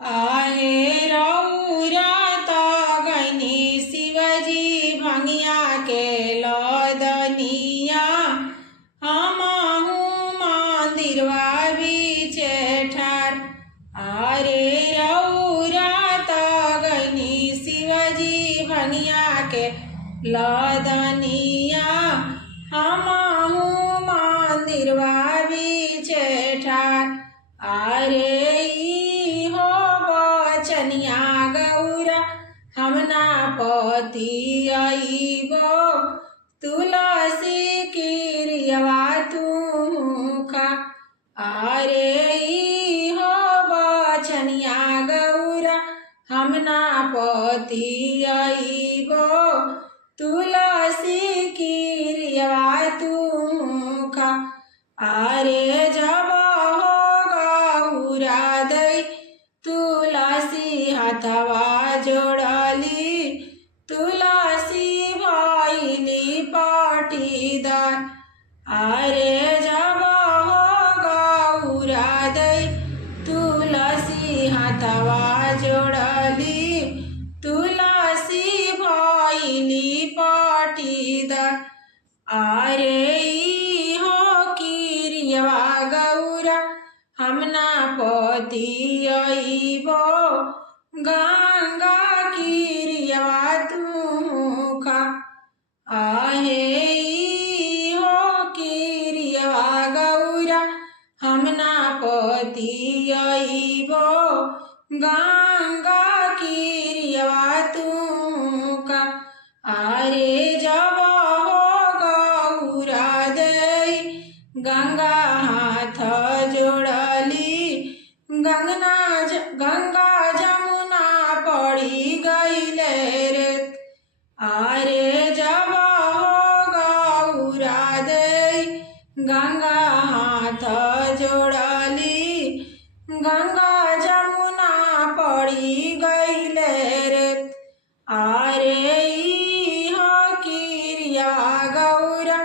आहे रौरा त गैनी शिवजी भंगिया के लदनिया हमहु मंदिरवा बीचे ठार। अरे रौरा त गैनी शिवजी भंगिया के लदनिया हमहु मंदिरवा बीचे ठार। अरे हो बचनिया गौरा हमना पति आइबो तुलसी किरियवा तू खा। अरे हो बचनिया गौरा हमना पति आइबो तुलसी किरियवा तू खा। अरे जब हो गौरा दै तुलसी हाथवा जोड़ली तुलसी भइली पाटीदार। अरे जब हो गौरा दै तुलसी हाथवा जोड़ली तुलसी भइली पाटीदार। अरे हो किरियवा गौरा हमना पति आइबो गंगा किरियवा तू खा। आहे हो किरियवा गौरा हमना पति आइबो गंगा किरियवा तू खा। अरे जब हो गौरा दै गंगा हाथ जोड़ली गंगा जमुना पड़ी गईले रे। अरे जब हो गौरा दै गंगा हाथ जोड़ली गंगा जमुना पड़ी गईले रे। अरे हो किरिया गौरा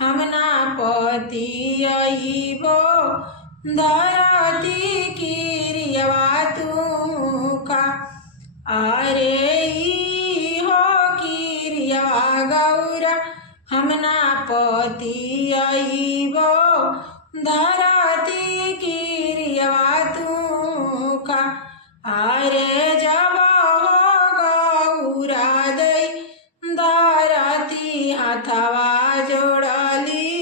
हमना पति आइबो धरती किरियवा तू खा। अरे हो किरियवा गौरा हमना पति आइबो धरती किरियवा तू खा। अरे जब हो गौरा दै धरती हाथवा जोड़ली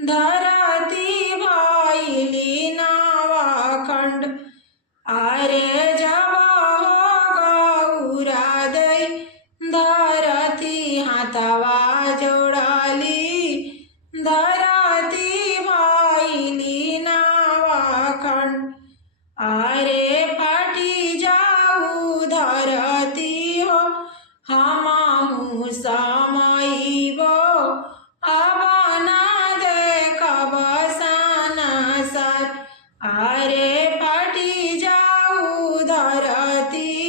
धरती भइली नवखंड। अरे जब हो गौरा दै धरती हाथवा जोड़ली धरती भइली नवखंड। अरे फटी जाऊ धरती हो हमहु समाइबो अब ना देखब संसार। अरे फटी जाऊ धरती